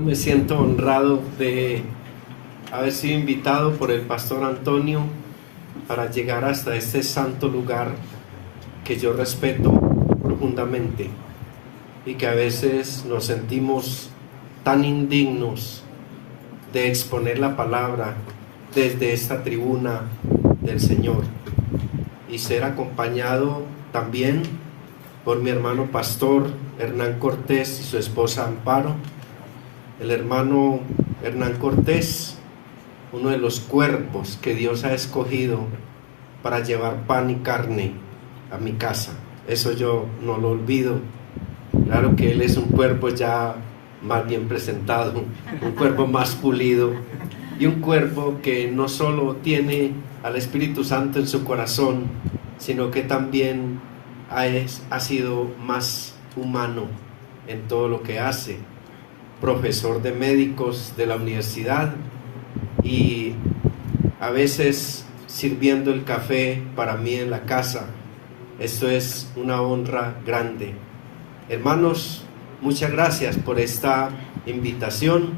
Me siento honrado de haber sido invitado por el pastor Antonio para llegar hasta este santo lugar que yo respeto profundamente y que a veces nos sentimos tan indignos de exponer la palabra desde esta tribuna del Señor y ser acompañado también por mi hermano pastor Hernán Cortés y su esposa Amparo. El hermano Hernán Cortés, uno de los cuerpos que Dios ha escogido para llevar pan y carne a mi casa. Eso yo no lo olvido. Claro que él es un cuerpo ya más bien presentado, un cuerpo más pulido y un cuerpo que no solo tiene al Espíritu Santo en su corazón, sino que también ha sido más humano en todo lo que hace. Profesor de médicos de la universidad y a veces sirviendo el café para mí en la casa. Esto es una honra grande. Hermanos, muchas gracias por esta invitación.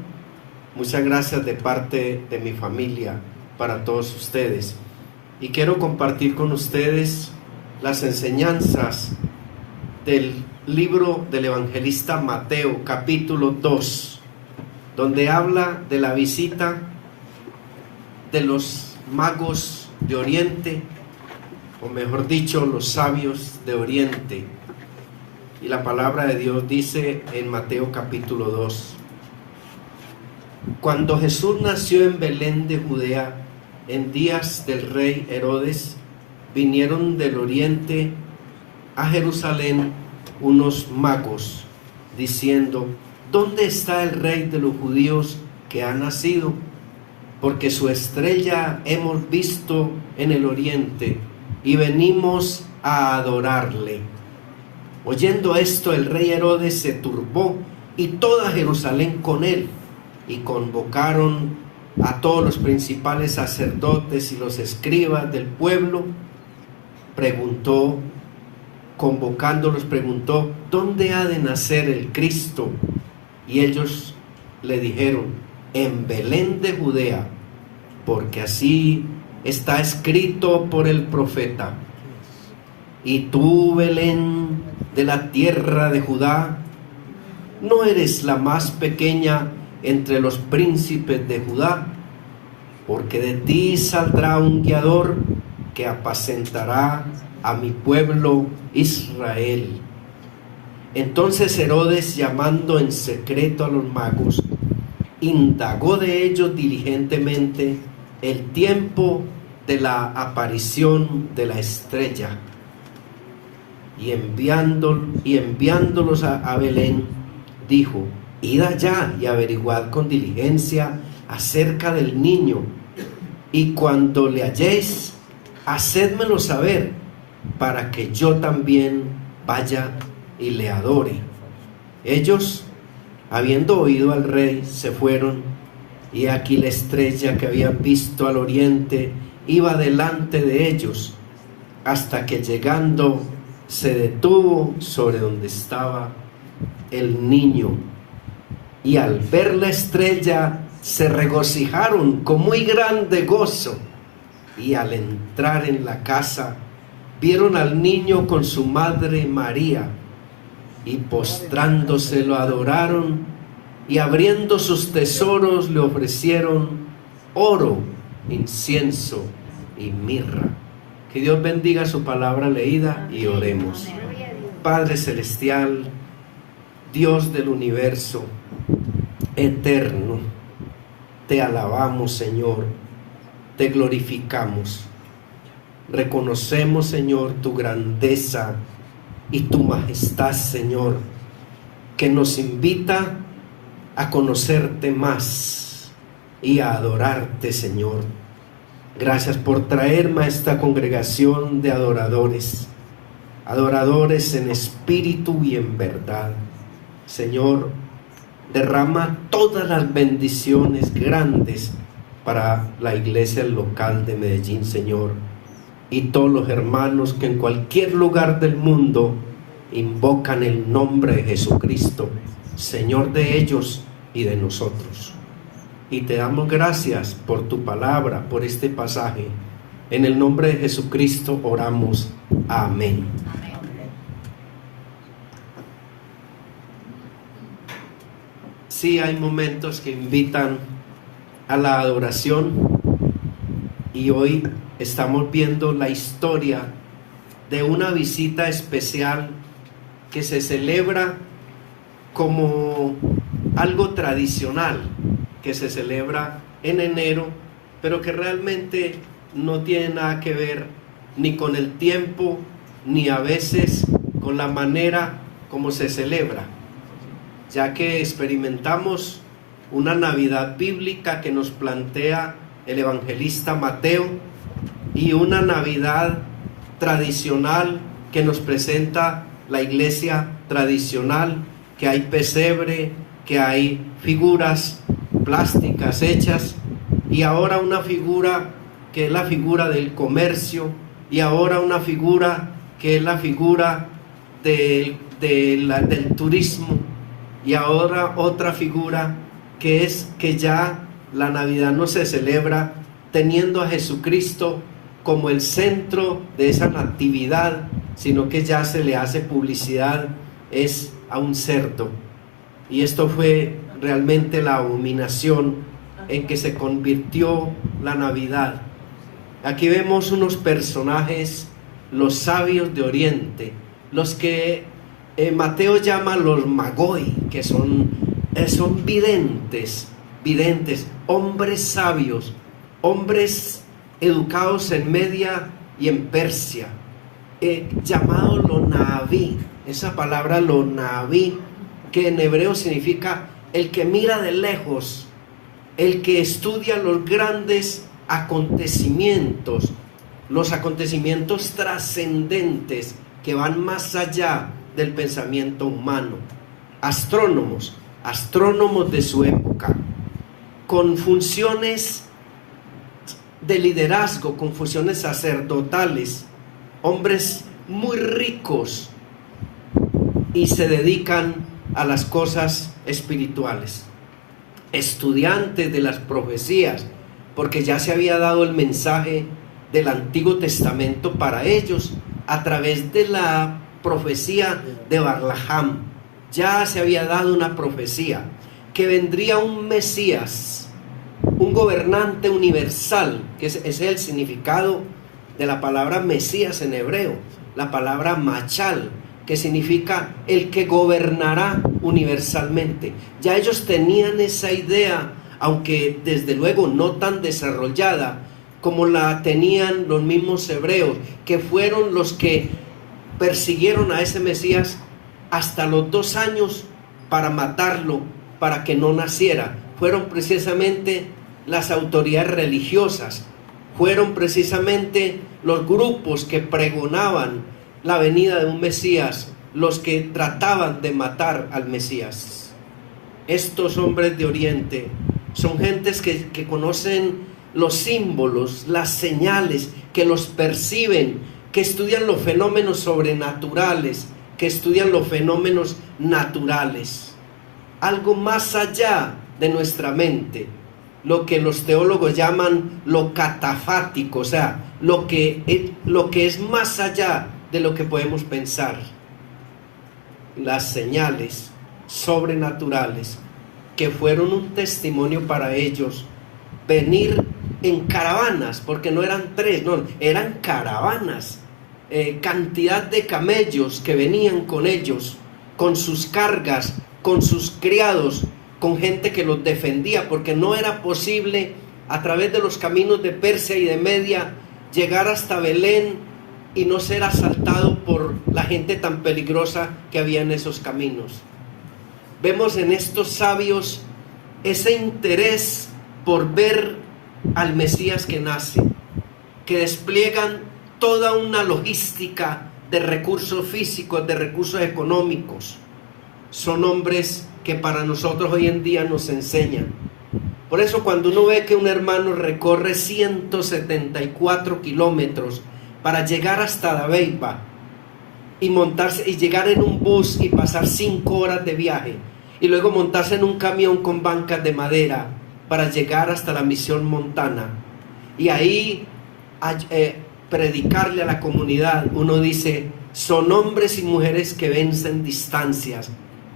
Muchas gracias de parte de mi familia para todos ustedes. Y quiero compartir con ustedes las enseñanzas del libro del evangelista Mateo, capítulo 2, donde habla de la visita de los magos de Oriente, o mejor dicho, los sabios de Oriente. Y la palabra de Dios dice en Mateo capítulo 2: Cuando Jesús nació en Belén de Judea, en días del rey Herodes, vinieron del Oriente a Jerusalén unos magos, diciendo: ¿Dónde está el rey de los judíos que ha nacido? Porque su estrella hemos visto en el oriente y venimos a adorarle. Oyendo esto, el rey Herodes se turbó y toda Jerusalén con él, y convocaron a todos los principales sacerdotes y los escribas del pueblo. Convocándolos, preguntó: ¿dónde ha de nacer el Cristo? Y ellos le dijeron: en Belén de Judea, porque así está escrito por el profeta: y tú, Belén, de la tierra de Judá, no eres la más pequeña entre los príncipes de Judá, porque de ti saldrá un guiador que apacentará a mi pueblo Israel. Entonces Herodes, llamando en secreto a los magos, indagó de ellos diligentemente el tiempo de la aparición de la estrella, y enviándolos a Belén, dijo: id allá y averiguad con diligencia acerca del niño, y cuando le halléis, hacédmelo saber, para que yo también vaya y le adore. Ellos, habiendo oído al rey, se fueron, y aquí la estrella que habían visto al oriente iba delante de ellos, hasta que llegando se detuvo sobre donde estaba el niño. Y al ver la estrella se regocijaron con muy grande gozo. Y al entrar en la casa, vieron al niño con su madre María, y postrándose lo adoraron, y abriendo sus tesoros le ofrecieron oro, incienso y mirra. Que Dios bendiga su palabra leída y oremos. Padre celestial, Dios del universo, eterno, te alabamos, Señor, te glorificamos. Reconocemos, Señor, tu grandeza y tu majestad, Señor, que nos invita a conocerte más y a adorarte, Señor. Gracias por traerme a esta congregación de adoradores, adoradores en espíritu y en verdad. Señor, derrama todas las bendiciones grandes para la iglesia local de Medellín, Señor, y todos los hermanos que en cualquier lugar del mundo invocan el nombre de Jesucristo, Señor de ellos y de nosotros. Y te damos gracias por tu palabra, por este pasaje. En el nombre de Jesucristo oramos. Amén. Sí, hay momentos que invitan a la adoración, y hoy estamos viendo la historia de una visita especial que se celebra como algo tradicional, que se celebra en enero, pero que realmente no tiene nada que ver ni con el tiempo, ni a veces con la manera como se celebra, ya que experimentamos una Navidad bíblica que nos plantea el evangelista Mateo y una Navidad tradicional que nos presenta la iglesia tradicional, que hay pesebre, que hay figuras plásticas hechas, y ahora una figura que es la figura del comercio, y ahora una figura que es la figura del turismo, y ahora otra figura que es que ya la Navidad no se celebra teniendo a Jesucristo como el centro de esa natividad, sino que ya se le hace publicidad es a un cerdo. Y esto fue realmente la abominación en que se convirtió la Navidad. Aquí vemos unos personajes, los sabios de Oriente, los que Mateo llama los magoi, que son videntes, hombres sabios, hombres educados en Media y en Persia, llamados los Naví. Esa palabra lo Naví, que en hebreo significa el que mira de lejos, el que estudia los grandes acontecimientos, los acontecimientos trascendentes que van más allá del pensamiento humano. Astrónomos de su época, con funciones de liderazgo, con funciones sacerdotales, hombres muy ricos, y se dedican a las cosas espirituales, estudiantes de las profecías, porque ya se había dado el mensaje del Antiguo Testamento para ellos a través de la profecía de Barlaham. Ya se había dado una profecía que vendría un Mesías, un gobernante universal, que ese es el significado de la palabra Mesías en hebreo, la palabra Machal, que significa el que gobernará universalmente. Ya ellos tenían esa idea, aunque desde luego no tan desarrollada como la tenían los mismos hebreos, que fueron los que persiguieron a ese Mesías hasta los 2 años para matarlo, para que no naciera. Fueron precisamente las autoridades religiosas, fueron precisamente los grupos que pregonaban la venida de un Mesías, los que trataban de matar al Mesías. Estos hombres de Oriente son gentes que conocen los símbolos, las señales, que los perciben, que estudian los fenómenos sobrenaturales, que estudian los fenómenos naturales, algo más allá de nuestra mente, lo que los teólogos llaman lo catafático, o sea, lo que es más allá de lo que podemos pensar. Las señales sobrenaturales que fueron un testimonio para ellos, venir en caravanas, porque no eran 3, no, eran caravanas, cantidad de camellos que venían con ellos, con sus cargas, con sus criados, con gente que los defendía, porque no era posible a través de los caminos de Persia y de Media llegar hasta Belén y no ser asaltado por la gente tan peligrosa que había en esos caminos. Vemos en estos sabios ese interés por ver al Mesías que nace, que despliegan toda una logística de recursos físicos, de recursos económicos. Son hombres que para nosotros hoy en día nos enseñan. Por eso cuando uno ve que un hermano recorre 174 kilómetros para llegar hasta Dabeiba y montarse y llegar en un bus y pasar 5 horas de viaje, y luego montarse en un camión con bancas de madera para llegar hasta la Misión Montana y ahí predicarle a la comunidad. Uno dice, son hombres y mujeres que vencen distancias,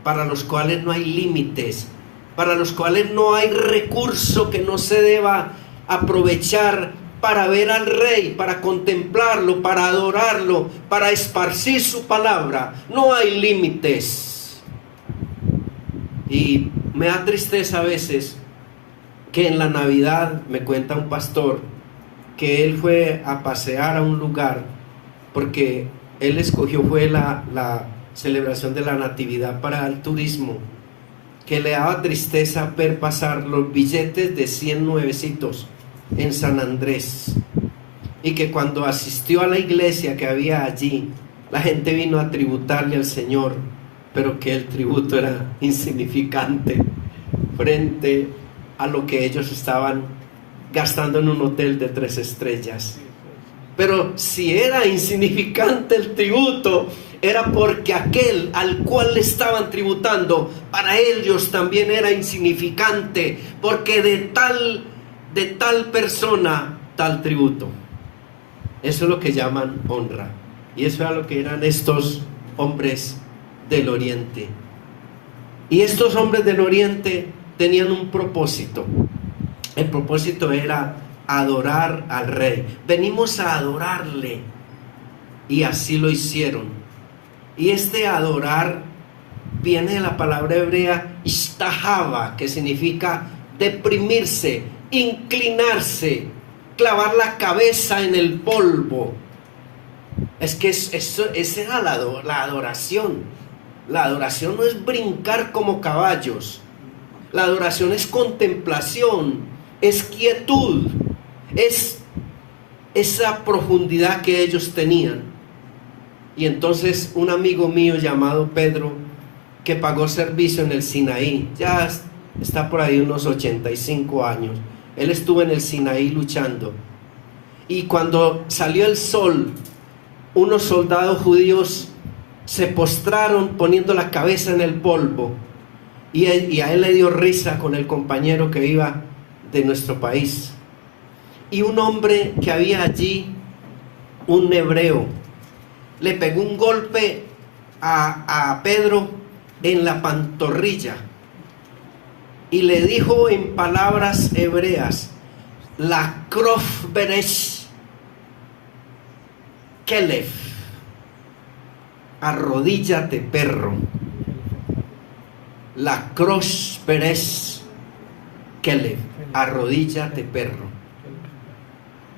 para los cuales no hay límites, para los cuales no hay recurso que no se deba aprovechar para ver al Rey, para contemplarlo, para adorarlo, para esparcir su palabra. No hay límites. Y me da tristeza a veces que en la Navidad, me cuenta un pastor, que él fue a pasear a un lugar, porque él escogió, fue la celebración de la Natividad para el turismo, que le daba tristeza ver pasar los billetes de 100 nuevecitos en San Andrés, y que cuando asistió a la iglesia que había allí, la gente vino a tributarle al Señor, pero que el tributo era insignificante frente a lo que ellos estaban gastando en un hotel de 3 estrellas. Pero si era insignificante el tributo, era porque aquel al cual le estaban tributando, para ellos también era insignificante, porque de tal persona, tal tributo. Eso es lo que llaman honra. Y eso era lo que eran estos hombres del Oriente. Y estos hombres del Oriente tenían un propósito. El propósito era adorar al Rey. Venimos a adorarle. Y así lo hicieron. Y este adorar viene de la palabra hebrea ishtahava, que significa deprimirse, inclinarse, clavar la cabeza en el polvo. Es que esa era la adoración. La adoración no es brincar como caballos. La adoración es contemplación, es quietud, es esa profundidad que ellos tenían. Y entonces un amigo mío llamado Pedro, que pagó servicio en el Sinaí, ya está por ahí unos 85 años, él estuvo en el Sinaí luchando, y cuando salió el sol, unos soldados judíos se postraron poniendo la cabeza en el polvo, y a él le dio risa con el compañero que iba de nuestro país. Y un hombre que había allí, un hebreo, le pegó un golpe a Pedro en la pantorrilla y le dijo en palabras hebreas, la krof beresh kelef, arrodíllate perro. La krof beresh kelef, arrodíllate perro.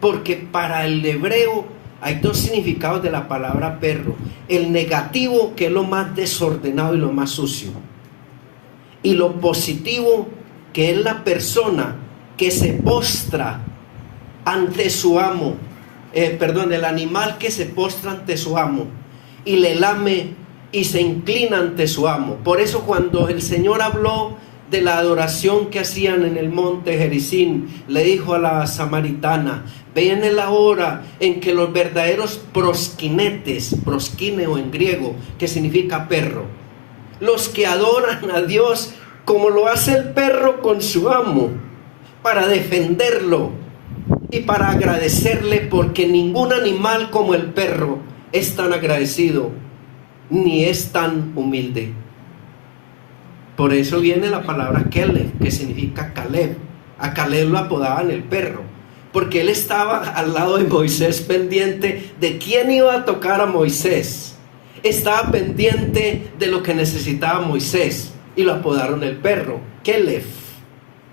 Porque para el hebreo hay dos significados de la palabra perro. El negativo, que es lo más desordenado y lo más sucio, y lo positivo, que es la persona que se postra ante su amo, el animal que se postra ante su amo y le lame y se inclina ante su amo. Por eso cuando el Señor habló de la adoración que hacían en el monte Gerizim, le dijo a la samaritana, viene la hora en que los verdaderos prosquinetes, prosquíneo en griego, que significa perro, los que adoran a Dios como lo hace el perro con su amo, para defenderlo y para agradecerle, porque ningún animal como el perro es tan agradecido ni es tan humilde. Por eso viene la palabra Kelef, que significa Caleb. A Caleb lo apodaban el perro, porque él estaba al lado de Moisés, pendiente de quién iba a tocar a Moisés. Estaba pendiente de lo que necesitaba Moisés, y lo apodaron el perro, Kelef.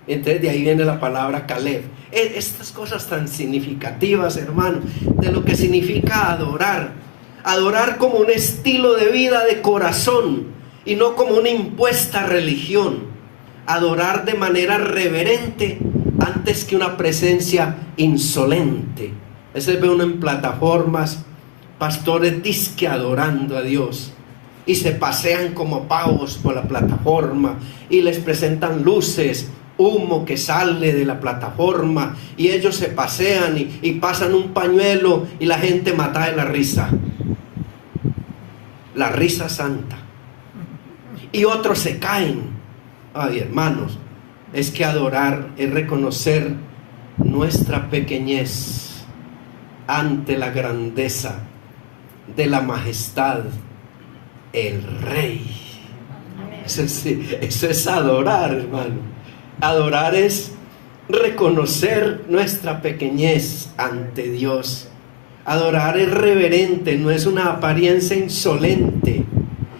Entonces de ahí viene la palabra Caleb. Estas cosas tan significativas, hermano, de lo que significa adorar. Adorar como un estilo de vida de corazón, y no como una impuesta religión. Adorar de manera reverente antes que una presencia insolente. Ese ve uno en plataformas, pastores disque adorando a Dios, y se pasean como pavos por la plataforma y les presentan luces, humo que sale de la plataforma, y ellos se pasean y pasan un pañuelo y la gente mata de la risa santa. Y otros se caen Ay, hermanos, es que adorar es reconocer nuestra pequeñez ante la grandeza de la majestad, el Rey. Eso es adorar, hermano. Adorar es reconocer nuestra pequeñez ante Dios. Adorar es reverente, no es una apariencia insolente.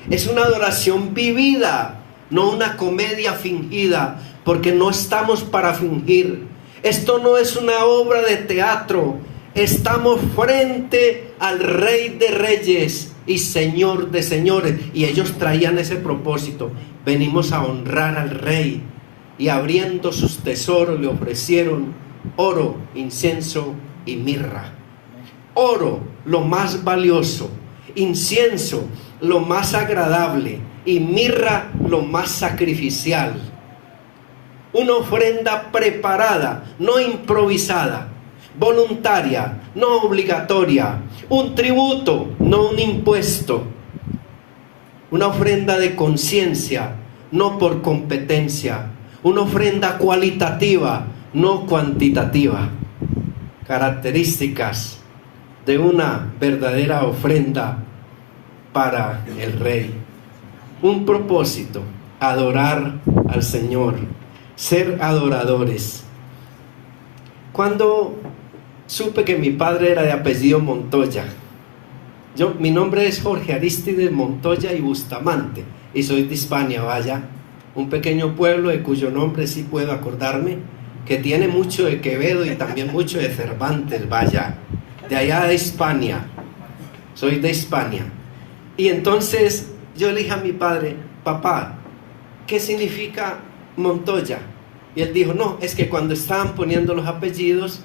Es una adoración vivida, no una comedia fingida, porque no estamos para fingir. Esto no es una obra de teatro. Estamos frente al Rey de Reyes y Señor de Señores. Y ellos traían ese propósito. Venimos a honrar al Rey. Y abriendo sus tesoros le ofrecieron oro, incienso y mirra. Oro, lo más valioso. Incienso, lo más agradable. Y mirra, lo más sacrificial. Una ofrenda preparada, no improvisada. Voluntaria, no obligatoria. Un tributo, no un impuesto. Una ofrenda de conciencia, no por competencia. Una ofrenda cualitativa, no cuantitativa. Características de una verdadera ofrenda para el Rey. Un propósito: adorar al Señor, ser adoradores. Cuando supe que mi padre era de apellido Montoya, mi nombre es Jorge Aristides Montoya y Bustamante, y soy de Hispania, vaya, un pequeño pueblo de cuyo nombre sí puedo acordarme, que tiene mucho de Quevedo y también mucho de Cervantes, vaya, de allá de Hispania, soy de Hispania. Y entonces yo le dije a mi padre: papá, ¿qué significa Montoya? Y él dijo: no, es que cuando estaban poniendo los apellidos,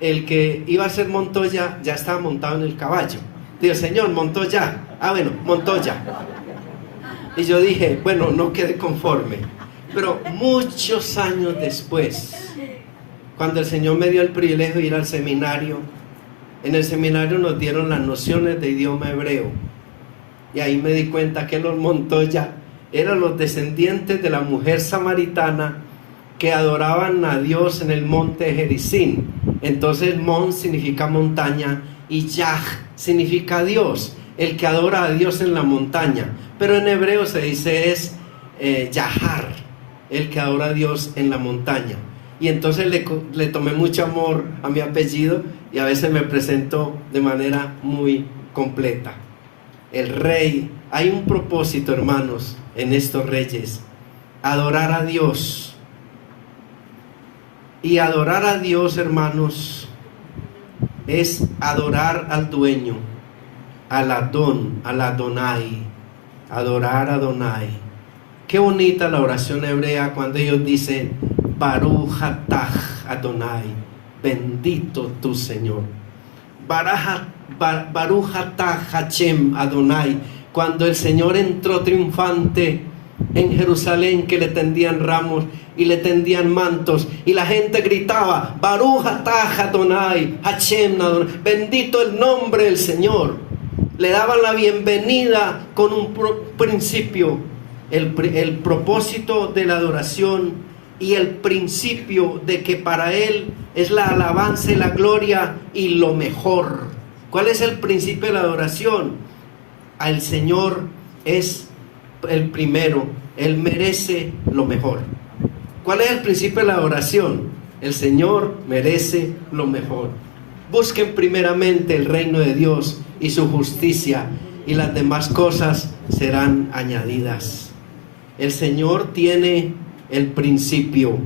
el que iba a ser Montoya ya estaba montado en el caballo. Digo: señor, Montoya. Ah, bueno, Montoya. Y yo dije: bueno, no quedé conforme. Pero muchos años después, cuando el Señor me dio el privilegio de ir al seminario, en el seminario nos dieron las nociones de idioma hebreo. Y ahí me di cuenta que los Montoya eran los descendientes de la mujer samaritana que adoraban a Dios en el monte Gerizim. Entonces Mon significa montaña y Yah significa Dios, el que adora a Dios en la montaña. Pero en hebreo se dice es Yahar, el que adora a Dios en la montaña. Y entonces le tomé mucho amor a mi apellido y a veces me presento de manera muy completa. El Rey, hay un propósito, hermanos, en estos reyes: adorar a Dios. Y adorar a Dios, hermanos, es adorar al dueño, al Adón, al Adonai. Adorar a Adonai. Qué bonita la oración hebrea cuando ellos dicen: Baruch atah Adonai, bendito tu Señor. Baruch atah Hashem Adonai, cuando el Señor entró triunfante en Jerusalén, que le tendían ramos y le tendían mantos, y la gente gritaba: Baruch atah Adonai, Hashem Adonai, bendito el nombre del Señor. Le daban la bienvenida con un principio, el propósito de la adoración y el principio de que para Él es la alabanza y la gloria y lo mejor. ¿Cuál es el principio de la adoración? Al Señor es el primero, Él merece lo mejor. ¿Cuál es el principio de la adoración? El Señor merece lo mejor. Busquen primeramente el reino de Dios y su justicia, y las demás cosas serán añadidas. El Señor tiene el principio.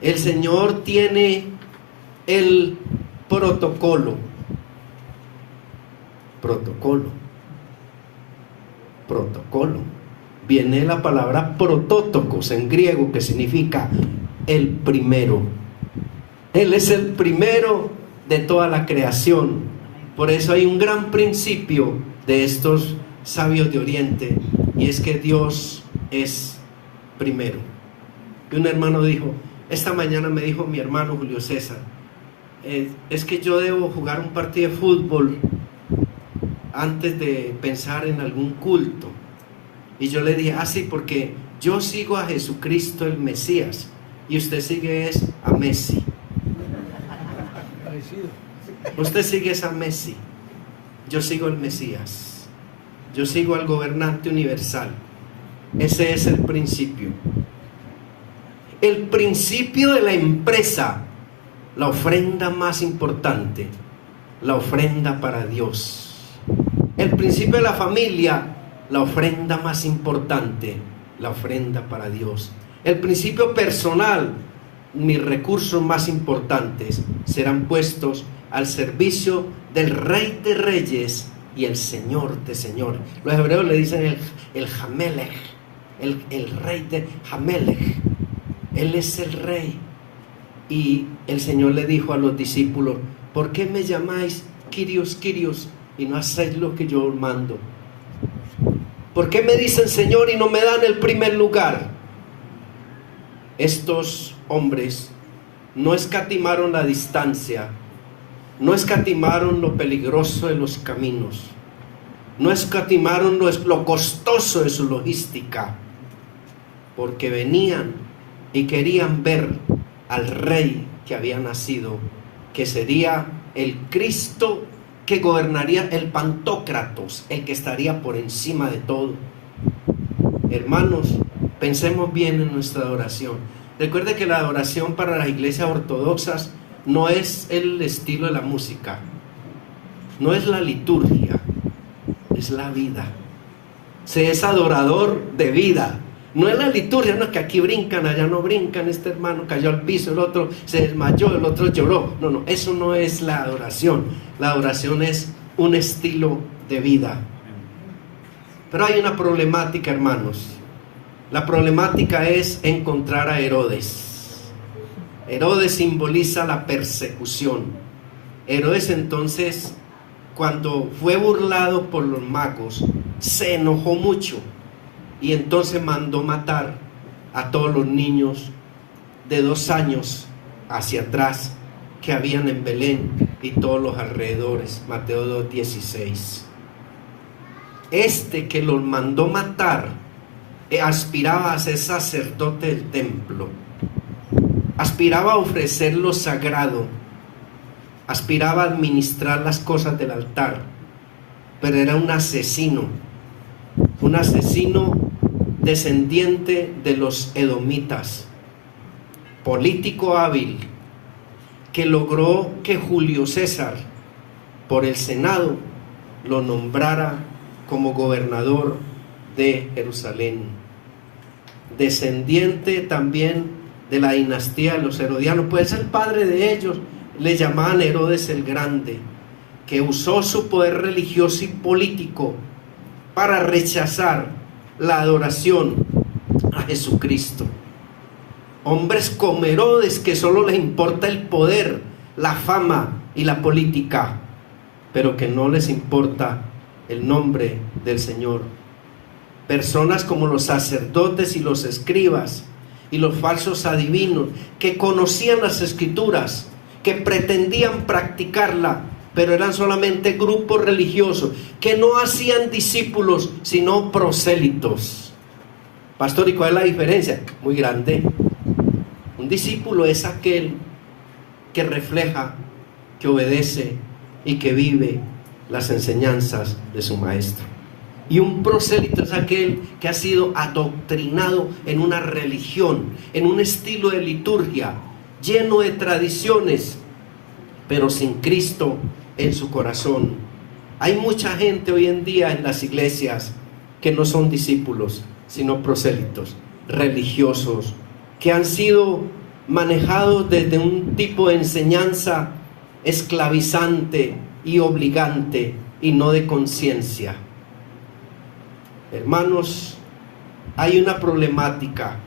El Señor tiene el protocolo. Protocolo. Viene la palabra protótokos en griego, que significa el primero. Él es el primero de toda la creación. Por eso hay un gran principio de estos sabios de Oriente, y es que Dios es primero. Y un hermano dijo, esta mañana me dijo mi hermano Julio César, es que yo debo jugar un partido de fútbol antes de pensar en algún culto. Y yo le dije, sí, porque Yo sigo a Jesucristo el Mesías y usted sigue es a Messi. Usted sigue es a Messi. Yo sigo el Mesías. Yo sigo al gobernante universal. Ese es el principio. El principio de la empresa, la ofrenda más importante, la ofrenda para Dios. El principio de la familia, la ofrenda más importante, la ofrenda para Dios. El principio personal, mis recursos más importantes serán puestos al servicio del Rey de Reyes y el Señor de Señores. Los hebreos le dicen el Hamelech, el Rey de Hamelech. Él es el Rey. Y el Señor le dijo a los discípulos: ¿por qué me llamáis Kyrios, Kyrios, y no hacéis lo que yo os mando? ¿Por qué me dicen Señor y no me dan el primer lugar? Estos hombres no escatimaron la distancia, no escatimaron lo peligroso de los caminos, no escatimaron lo costoso de su logística, porque venían y querían ver al Rey que había nacido, que sería el Cristo que gobernaría, el Pantocratos, el que estaría por encima de todo. Hermanos, pensemos bien en nuestra adoración. Recuerde que la adoración para las iglesias ortodoxas no es el estilo de la música, no es la liturgia, es la vida. Se es adorador de vida. No es la liturgia, no es que aquí brincan, allá no brincan, este hermano cayó al piso, el otro se desmayó, el otro lloró. No, eso no es la adoración. La adoración es un estilo de vida. Pero hay una problemática, hermanos. La problemática es encontrar a Herodes. Herodes simboliza la persecución. Herodes entonces, cuando fue burlado por los magos, se enojó mucho. Y entonces mandó matar a todos los niños de 2 años hacia atrás que habían en Belén y todos los alrededores. Mateo 2:16. Este que los mandó matar aspiraba a ser sacerdote del templo, aspiraba a ofrecer lo sagrado, aspiraba a administrar las cosas del altar, pero era un asesino descendiente de los edomitas, político hábil, que logró que Julio César, por el Senado, lo nombrara como gobernador de Jerusalén. Descendiente también de la dinastía de los herodianos, pues el padre de ellos le llamaban Herodes el Grande, que usó su poder religioso y político para rechazar la adoración a Jesucristo. Hombres como Herodes, que solo les importa el poder, la fama y la política, pero que no les importa el nombre del Señor. Personas como los sacerdotes y los escribas y los falsos adivinos, que conocían las escrituras, que pretendían practicarla, pero eran solamente grupos religiosos, que no hacían discípulos, sino prosélitos. Pastor, ¿y cuál es la diferencia? Muy grande. Un discípulo es aquel que refleja, que obedece y que vive las enseñanzas de su maestro. Y un prosélito es aquel que ha sido adoctrinado en una religión, en un estilo de liturgia, lleno de tradiciones, pero sin Cristo en su corazón. Hay mucha gente hoy en día en las iglesias que no son discípulos, sino prosélitos, religiosos, que han sido manejados desde un tipo de enseñanza esclavizante y obligante y no de conciencia. Hermanos, hay una problemática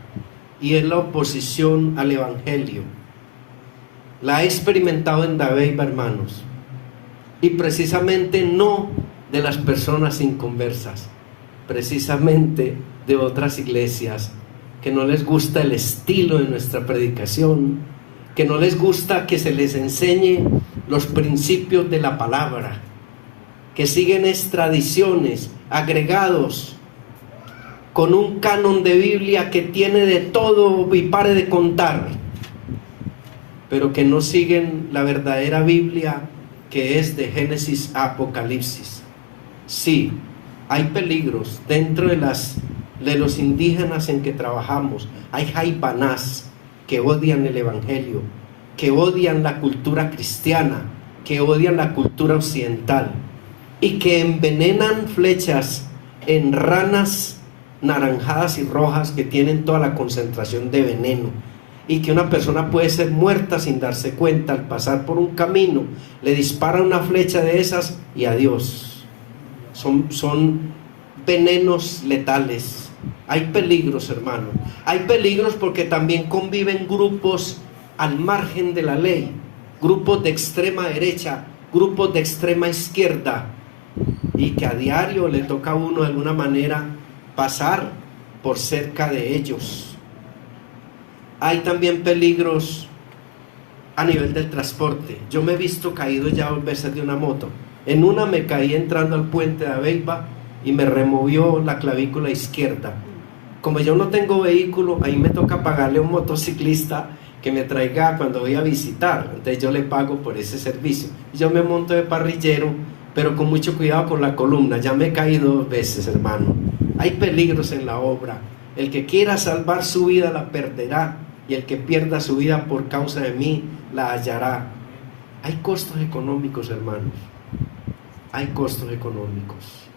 y es la oposición al Evangelio. La he experimentado en Dabeiba, hermanos, y precisamente no de las personas inconversas, precisamente de otras iglesias que no les gusta el estilo de nuestra predicación, que no les gusta que se les enseñe los principios de la palabra, que siguen tradiciones, agregados, con un canon de Biblia que tiene de todo y pare de contar, pero que no siguen la verdadera Biblia, que es de Génesis a Apocalipsis. Sí, hay peligros dentro de los indígenas en que trabajamos. Hay jaibanás que odian el evangelio, que odian la cultura cristiana, que odian la cultura occidental y que envenenan flechas en ranas naranjadas y rojas que tienen toda la concentración de veneno, y que una persona puede ser muerta sin darse cuenta. Al pasar por un camino le disparan una flecha de esas y adiós. Son venenos letales. Hay peligros, hermano. Hay peligros porque también conviven grupos al margen de la ley, grupos de extrema derecha, grupos de extrema izquierda, y que a diario le toca a uno de alguna manera pasar por cerca de ellos. Hay también peligros a nivel del transporte. Yo me he visto caído ya 2 veces de una moto. En una me caí entrando al puente de Aveiva y me removió la clavícula izquierda. Como yo no tengo vehículo, ahí me toca pagarle a un motociclista que me traiga cuando voy a visitar. Entonces yo le pago por ese servicio. Yo me monto de parrillero, pero con mucho cuidado con la columna. Ya me he caído 2 veces, hermano. Hay peligros en la obra. El que quiera salvar su vida la perderá, y el que pierda su vida por causa de mí la hallará. Hay costos económicos, hermanos. Hay costos económicos.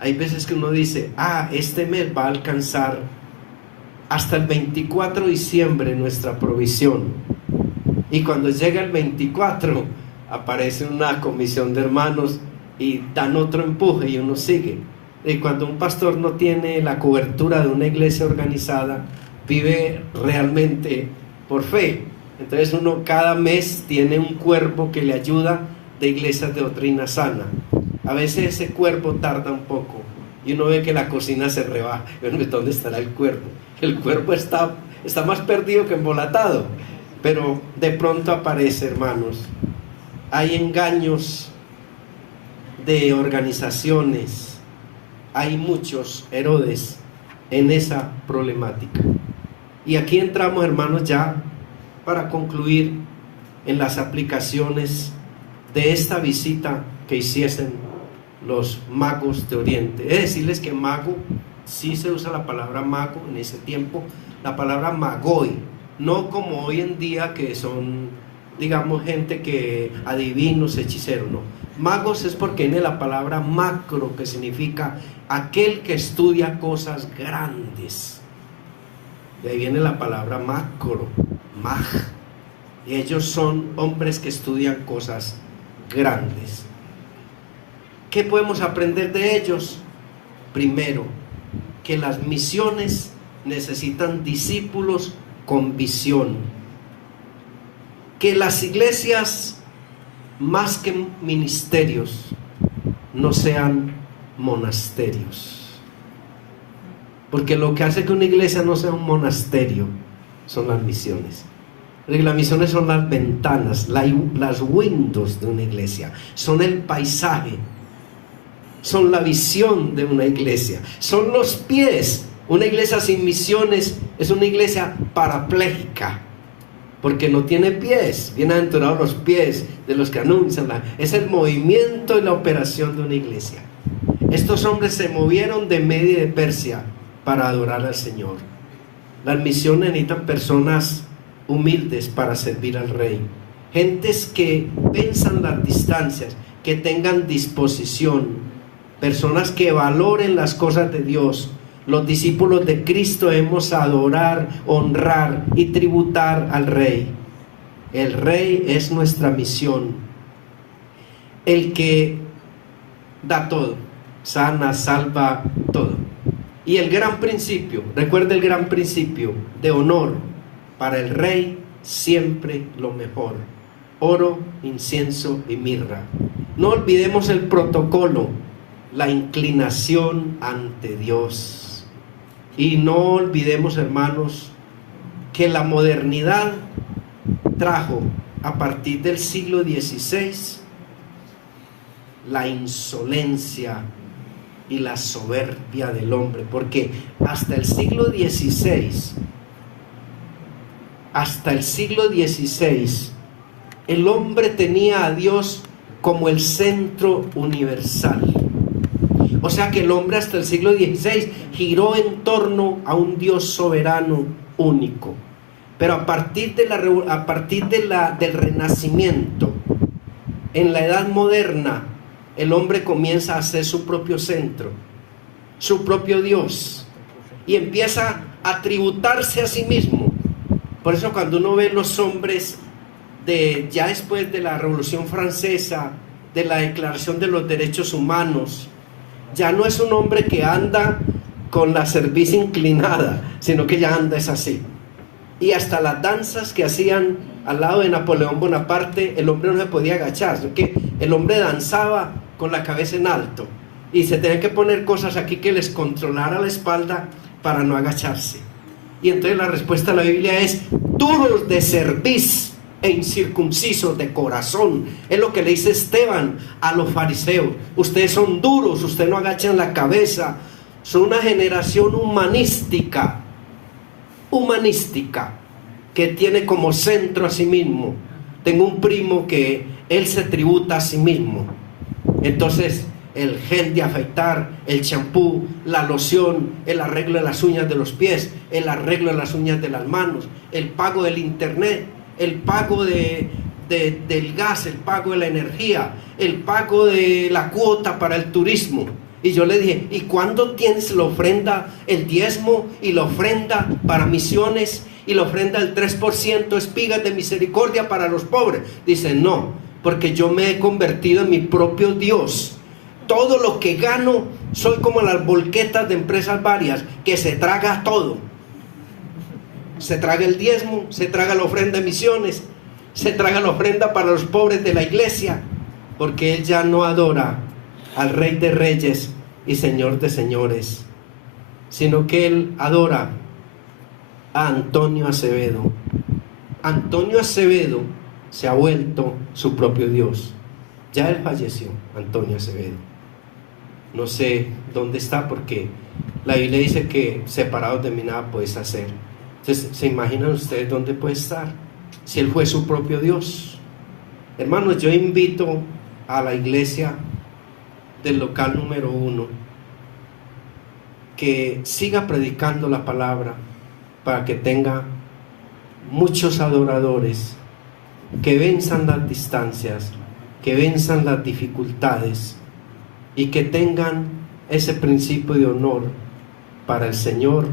Hay veces que uno dice, este mes va a alcanzar hasta el 24 de diciembre nuestra provisión. Y cuando llega el 24, aparece una comisión de hermanos y dan otro empuje y uno sigue. Y cuando un pastor no tiene la cobertura de una iglesia organizada, vive realmente por fe. Entonces uno cada mes tiene un cuerpo que le ayuda de iglesias de doctrina sana. A veces ese cuerpo tarda un poco y uno ve que la cocina se rebaja. ¿Dónde estará el cuerpo? El cuerpo está más perdido que embolatado, pero de pronto aparece, hermanos. Hay engaños de organizaciones, hay muchos Herodes en esa problemática. Y aquí entramos, hermanos, ya para concluir en las aplicaciones de esta visita que hiciesen los magos de Oriente. Es decirles que mago, sí se usa la palabra mago en ese tiempo, la palabra magoi, no como hoy en día que son, digamos, gente que adivinos, hechiceros, no. Magos es porque viene la palabra macro, que significa aquel que estudia cosas grandes. De ahí viene la palabra macro, mag. Y ellos son hombres que estudian cosas grandes. ¿Qué podemos aprender de ellos? Primero, que las misiones necesitan discípulos con visión. Que las iglesias, más que ministerios, no sean monasterios. Porque lo que hace que una iglesia no sea un monasterio son las misiones. Porque las misiones son las ventanas, las windows de una iglesia, son el paisaje, son la visión de una iglesia, son los pies. Una iglesia sin misiones es una iglesia parapléjica, porque no tiene pies. Bienaventurados los pies de los que anuncian. Es el movimiento y la operación de una iglesia. Estos hombres se movieron de Media y de Persia para adorar al Señor. Las misiones necesitan personas humildes para servir al Rey, gentes que venzan las distancias, que tengan disposición, personas que valoren las cosas de Dios. Los discípulos de Cristo debemos adorar, honrar y tributar al Rey. El Rey es nuestra misión, el que da todo, sana, salva, todo. Y el gran principio, recuerda el gran principio de honor: para el Rey siempre lo mejor, oro, incienso y mirra. No olvidemos el protocolo, la inclinación ante Dios. Y no olvidemos, hermanos, que la modernidad trajo a partir del siglo XVI la insolencia y la soberbia del hombre, porque hasta el siglo XVI, el hombre tenía a Dios como el centro universal. O sea que el hombre hasta el siglo XVI giró en torno a un Dios soberano único. Pero a partir del Renacimiento, en la Edad Moderna, el hombre comienza a ser su propio centro, su propio Dios, y empieza a tributarse a sí mismo. Por eso cuando uno ve los hombres ya después de la Revolución Francesa, de la Declaración de los Derechos Humanos, ya no es un hombre que anda con la cerviz inclinada, sino que ya anda es así. Y hasta las danzas que hacían al lado de Napoleón Bonaparte, el hombre no se podía agachar, sino que el hombre danzaba con la cabeza en alto y se tenía que poner cosas aquí que les controlara la espalda para no agacharse. Y entonces la respuesta de la Biblia es: duros de cerviz e incircuncisos de corazón. Es lo que le dice Esteban a los fariseos: ustedes son duros, ustedes no agachan la cabeza. Son una generación humanística, que tiene como centro a sí mismo. Tengo un primo que él se tributa a sí mismo. Entonces el gel de afeitar, el champú, la loción, el arreglo de las uñas de los pies, el arreglo de las uñas de las manos, el pago del internet, el pago del gas, el pago de la energía, el pago de la cuota para el turismo. Y yo le dije: ¿y cuándo tienes la ofrenda, el diezmo y la ofrenda para misiones y la ofrenda del 3%, espigas de misericordia para los pobres? Dice: no, porque yo me he convertido en mi propio Dios. Todo lo que gano, soy como las volquetas de empresas varias, que se traga todo. Se traga el diezmo, se traga la ofrenda de misiones, se traga la ofrenda para los pobres de la iglesia, porque él ya no adora al Rey de Reyes y Señor de Señores, sino que él adora a Antonio Acevedo. Antonio Acevedo se ha vuelto su propio Dios. Ya él falleció, Antonio Acevedo. No sé dónde está, porque la Biblia dice que separados de mí nada puedes hacer. Entonces, ¿se imaginan ustedes dónde puede estar? Si él fue su propio Dios. Hermanos, yo invito a la iglesia del local número 1 que siga predicando la palabra, para que tenga muchos adoradores que venzan las distancias, que venzan las dificultades y que tengan ese principio de honor para el Señor,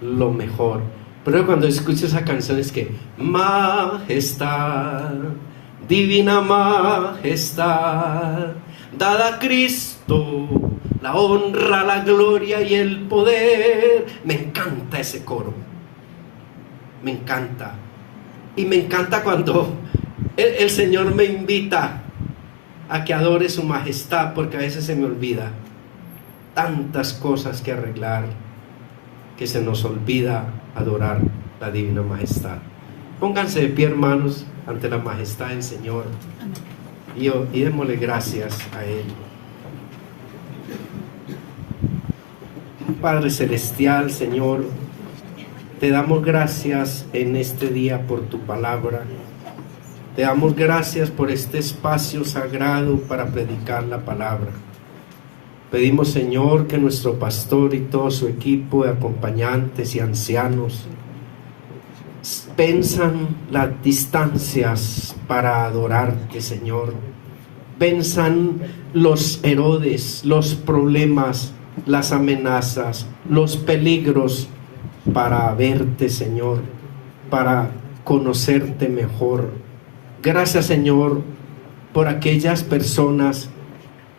lo mejor. Pero cuando escucho esa canción es que: majestad, divina majestad, dada a Cristo la honra, la gloria y el poder. Me encanta ese coro, me encanta. Y me encanta cuando el Señor me invita a que adore su majestad, porque a veces se me olvida tantas cosas que arreglar, que se nos olvida adorar la divina majestad. Pónganse de pie, hermanos, ante la majestad del Señor y démosle gracias a Él. Padre Celestial, Señor, te damos gracias en este día por tu palabra. Te damos gracias por este espacio sagrado para predicar la palabra. Pedimos, Señor, que nuestro pastor y todo su equipo de acompañantes y ancianos venzan las distancias para adorarte, Señor. Venzan los Herodes, los problemas, las amenazas, los peligros, para verte, Señor, para conocerte mejor. Gracias, Señor, por aquellas personas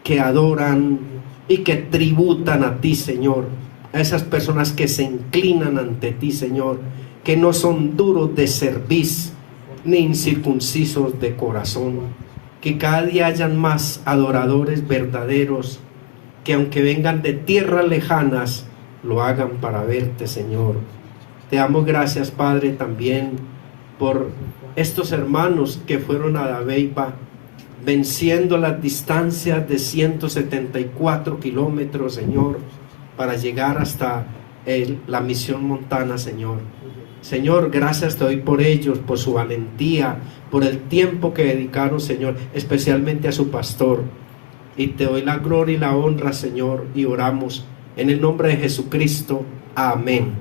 que adoran y que tributan a ti, Señor, a esas personas que se inclinan ante ti, Señor, que no son duros de cerviz ni incircuncisos de corazón. Que cada día hayan más adoradores verdaderos, que aunque vengan de tierras lejanas, lo hagan para verte, Señor. Te damos gracias, Padre, también por estos hermanos que fueron a Dabeiba venciendo las distancias de 174 kilómetros, Señor, para llegar hasta la misión montana, Señor. Señor, gracias te doy por ellos, por su valentía, por el tiempo que dedicaron, Señor, especialmente a su pastor. Y te doy la gloria y la honra, Señor, y oramos en el nombre de Jesucristo. Amén.